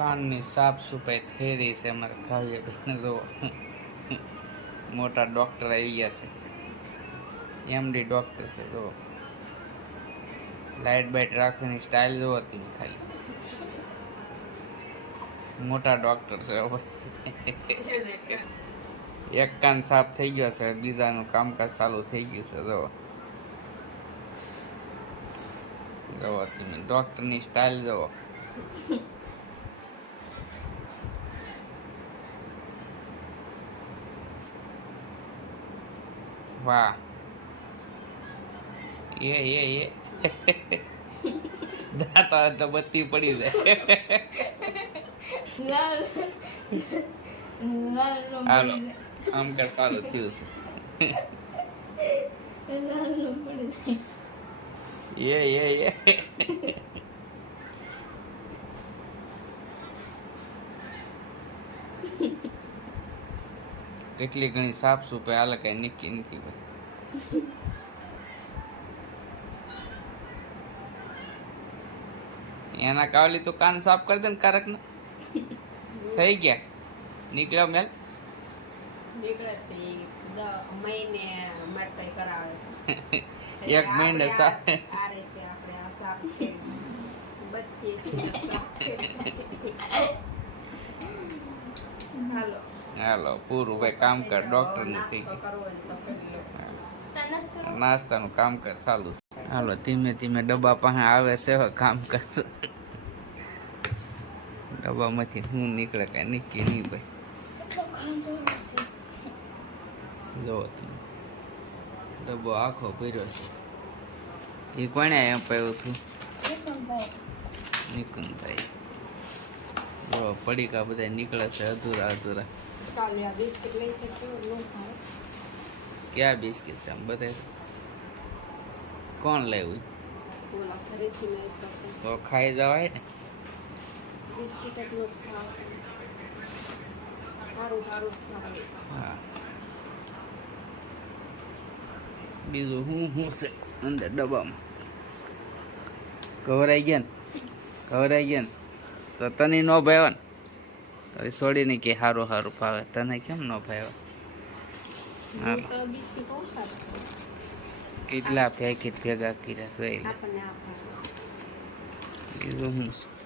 કાનની સાફ સફાઈ થઈ રહી છે અમારે ખાવીએ જો મોટા ડૉક્ટર આવી ગયા છે એમડી ડૉક્ટર છે જો લાઇટ બાઇટ રાખવાની સ્ટાઇલ જો હતી ખાલી મોટા ડૉક્ટર છે એક કાન સાફ થઈ ગયો છે બીજાનું કામકાજ ચાલુ થઈ ગયું છે જો જુઓ તમે ડૉક્ટરની સ્ટાઇલ જુઓ વાહ એ દાતા તો બત્તી પડી જાય હાલો આમ કે સારું થયું છે એ કેટલી ઘણી સાફ સફાઈ હાલે કઈ નીકી નથી ભાઈ એના કાવલી તો કાન સાફ કરી દે ને કારક ને થઈ ગયા નીકળ્યો મેલ એક મહિને સાફ હાલો પૂરું ભાઈ કામકાજ ડોક્ટર ની થઈ ગયું નાસ્તાનું કામકાજ ચાલુ છે હાલો ધીમે ધીમે ડબ્બા પાસે આવે છે કામકાજ ડબ્બામાંથી શું નીકળે કઈ નીકળી નહીં ભાઈ જોવો તમે ડબ્બો આખો ભર્યો છે એ કોને અપાયું હતું નિકુંજભાઈ જો પડીકા બધા નીકળે છે અધૂરા ક્યાં બિસ્કિટ છે આમ બધા કોણ લેવું તો ખાઈ જવાય ને હા બીજું શું છે અંદર ડબ્બામાં કવરાઈ ગયા ને તો તને ન ભાવ્યા ને તો છોડીને કે સારું ભાવે તને કેમ ન ભાવ્યા હાલો કેટલા પેકેટ ભેગા કર્યા જોઈ લે બીજું શું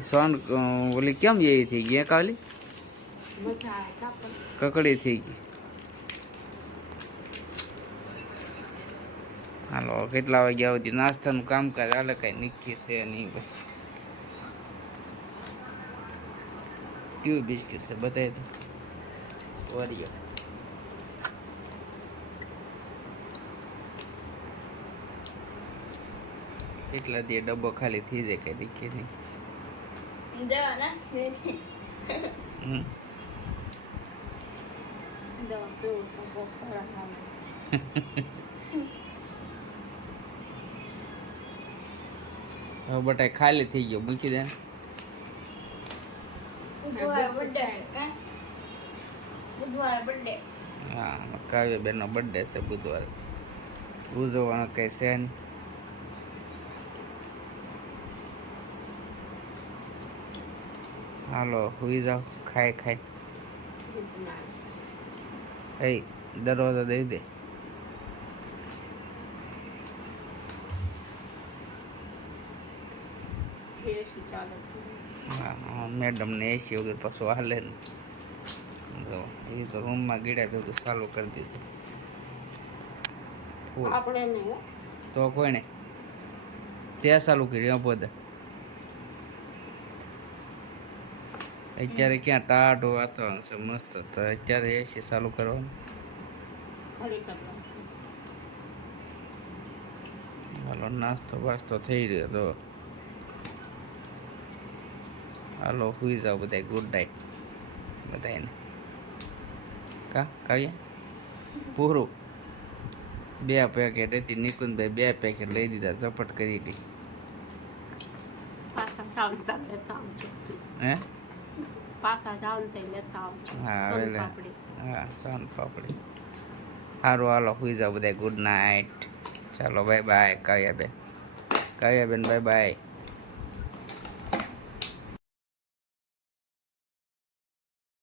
સોન ઓલી કેમ એ થઈ ગઈ કાલી કકડી થઈ ગઈ હાલો કેટલા વાગ્યા સુધી નાસ્તાનું કામકાજ હાલે કઈ નીકળી છે નહીં ભાઈ કેવું બિસ્કિટ છે બતાવી તો ઓરિયો કેટલા દે ડબ્બો ખાલી થઈ જાય કઈ નીકળે નહીં હવે બટાઈ ખાલી થઈ ગયો મૂકી દે હા કાવ્ય બેન નો બર્થડે છે બુધવારે ઉજવવાનો કઈ છે નહીં હાલો હુઈ જાઓ ખાઈ એ દરવાજો દઈ દે હા મેડમ ને એસી વગર પાછું હાલે ને એ તો રૂમમાં ગીડા ભેગું ચાલુ કરી દીધું તો કોઈને ત્યાં ચાલુ કર્યું બધા અત્યારે ક્યાં ટાઢું વાતાવરણ છે મસ્ત તો અત્યારે એસી ચાલુ કરવાનું હાલો નાસ્તો બાસ્તો થઈ રહ્યો તો હાલો સુઈ જાઓ બધા ગુડ નાઇટ બધાને કાવ્યા પૂરું 2 પેકેટ હતી નિકુંજભાઈ 2 પેકેટ લઈ દીધા ઝપટ કરી હતી હે પાછા જાવ ને લેતા આવજો હા સોન પાપડી સારું હાલો સુઈ જાઓ બધા. Good night. ચાલો બાય બાય. કાવ્યાબેન બાય બાય.